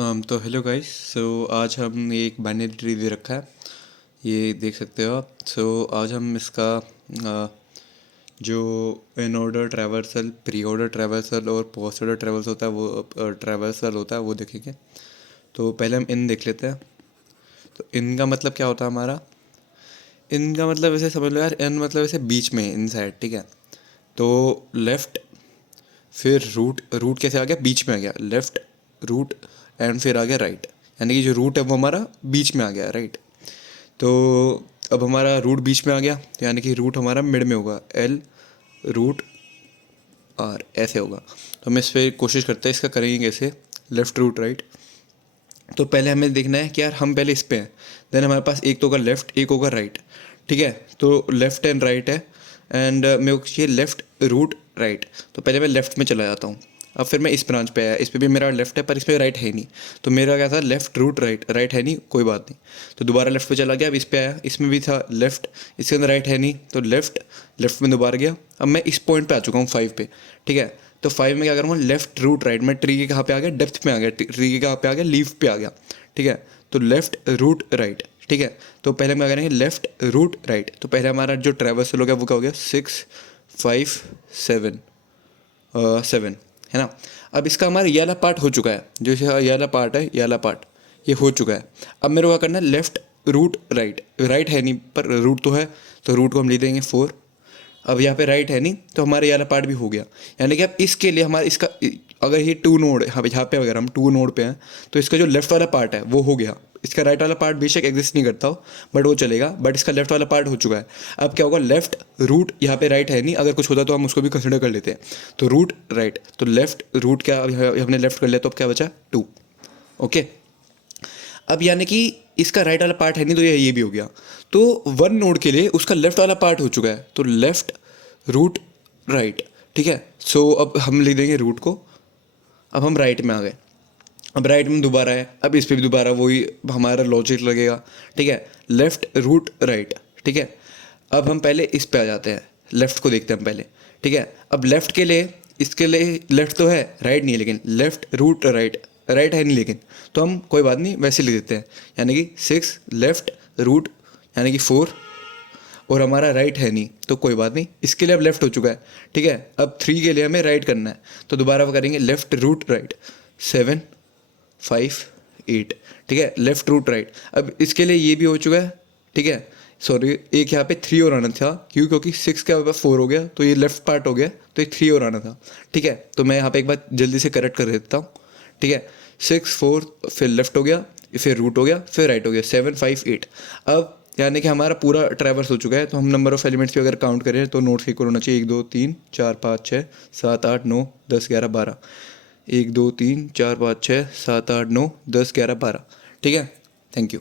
तो hello guys. आज हम एक बाइनरी ट्री दे रखा है, ये देख सकते हो आप। आज हम इसका जो in order traversal, pre order traversal और पोस्ट ऑर्डर ट्रैवर्स होता है वो ट्रैवर्सल होता है वो देखेंगे। तो पहले हम इन देख लेते हैं। तो इन का मतलब क्या होता है हमारा? इन का मतलब ऐसे समझ लो यार, इन मतलब ऐसे बीच में, इन साइड, ठीक है। तो लेफ़्ट, फिर रूट, रूट कैसे आ गया? बीच में आ गया, लेफ़्ट रूट, एंड फिर आ गया राइट। यानी कि जो रूट है वो हमारा बीच में आ गया, राइट। तो अब हमारा रूट बीच में आ गया, तो यानी कि रूट हमारा मिड में होगा, एल रूट आर ऐसे होगा। तो हम इस पर कोशिश करते हैं, इसका करेंगे कैसे, लेफ़्ट रूट राइट। तो पहले हमें देखना है कि यार हम पहले इस पे हैं, देन हमारे पास एक तो होगा लेफ़्ट, एक होगा राइट, ठीक है। तो लेफ़्ट एंड राइट है, एंड मेरे को चाहिए लेफ़्ट रूट राइट। तो पहले मैं लेफ़्ट में चला जाता हूँ। अब फिर मैं इस ब्रांच पे आया, इस पे भी मेरा लेफ़्ट है पर इस पे राइट है नहीं। तो मेरा क्या था, लेफ़्ट रूट राइट, राइट है नहीं, कोई बात नहीं। तो दोबारा लेफ़्ट पे चला गया, अब इस पे आया, इसमें भी था लेफ़्ट, इसके अंदर राइट है नहीं, तो लेफ़्ट, लेफ़्ट में दोबारा गया। अब मैं इस पॉइंट पे आ चुका हूँ 5 पे, ठीक है। तो 5 में क्या करूँगा, लेफ़्ट रूट राइट, मैं ट्री के कहाँ पे आ गया, डेप्थ में आ गया, ट्री के कहाँ पे आ गया, लीफ पे आ गया, ठीक है। तो लेफ़्ट रूट राइट, ठीक है। तो पहले हम क्या करेंगे, लेफ़्ट रूट राइट। तो पहले हमारा जो ट्रैवर्सल हो गया वो क्या हो गया, 6 5 7 7, है ना। अब इसका हमारा ये वाला पार्ट हो चुका है, जो ये वाला पार्ट है, ये वाला पार्ट ये हो चुका है। अब मेरे को क्या करना है, लेफ़्ट रूट राइट, राइट है नहीं पर रूट तो है, तो रूट को हम लिख देंगे 4। अब यहाँ पे राइट है नहीं, तो हमारे ये वाला पार्ट भी हो गया। यानी कि अब इसके लिए हमारा इसका, अगर ये 2 नोड, हाँ यहाँ पे अगर हम 2 नोड पे हैं, तो इसका जो लेफ्ट वाला पार्ट है वो हो गया। इसका राइट वाला पार्ट बेशक एग्जिस्ट नहीं करता हो, बट वो चलेगा, बट इसका लेफ्ट वाला पार्ट हो चुका है। अब क्या होगा, लेफ्ट रूट, यहाँ पे राइट है नहीं, अगर कुछ होता तो हम उसको भी कंसिडर कर लेते हैं। तो रूट राइट, तो लेफ्ट रूट क्या, हमने लेफ्ट कर लिया, तो अब क्या बचा, 2। ओके। अब यानी कि इसका राइट वाला पार्ट है नहीं, तो ये भी हो गया। तो 1 नोड के लिए उसका लेफ्ट वाला पार्ट हो चुका है, तो लेफ्ट रूट राइट, ठीक है। अब हम लिख देंगे रूट को। अब हम राइट में आ गए, अब राइट में दोबारा है, अब इस पर भी दोबारा वही हमारा लॉजिक लगेगा, ठीक है। लेफ्ट रूट राइट, ठीक है। अब हम पहले इस पे आ जाते हैं, लेफ्ट को देखते हैं हम पहले, ठीक है। अब लेफ्ट के लिए, इसके लिए लेफ्ट तो है, राइट नहीं है, लेकिन लेफ्ट रूट राइट, राइट है नहीं लेकिन, तो हम कोई बात नहीं वैसे लिख देते हैं। यानी कि 6 लेफ्ट रूट, यानी कि 4, और हमारा राइट है नहीं तो कोई बात नहीं, इसके लिए अब लेफ्ट हो चुका है, ठीक है। अब 3 के लिए हमें राइट करना है, तो दोबारा वो करेंगे लेफ्ट रूट राइट, 7 5 8, ठीक है, लेफ्ट रूट राइट। अब इसके लिए ये भी हो चुका है, ठीक है। सॉरी, एक यहाँ पे 3 और आना था, क्योंकि 6 का 4 हो गया, तो ये लेफ्ट पार्ट हो गया, तो एक 3 और आना था, ठीक है। तो मैं यहाँ पे एक बार जल्दी से करेक्ट कर देता हूँ, ठीक है। 6 4, फिर लेफ्ट हो गया, फिर रूट हो गया, फिर राइट हो गया, 7 5 8। अब यानी कि हमारा पूरा ट्रैवर्स हो चुका है। तो हम नंबर ऑफ एलिमेंट्स भी अगर काउंट करें तो नोट्स इक्वल होना चाहिए 1 2 3 4 5 6 7 8 9 10 11 12, 1 2 3 4 5 6 7 8 9 10 11 12, ठीक है। Thank you.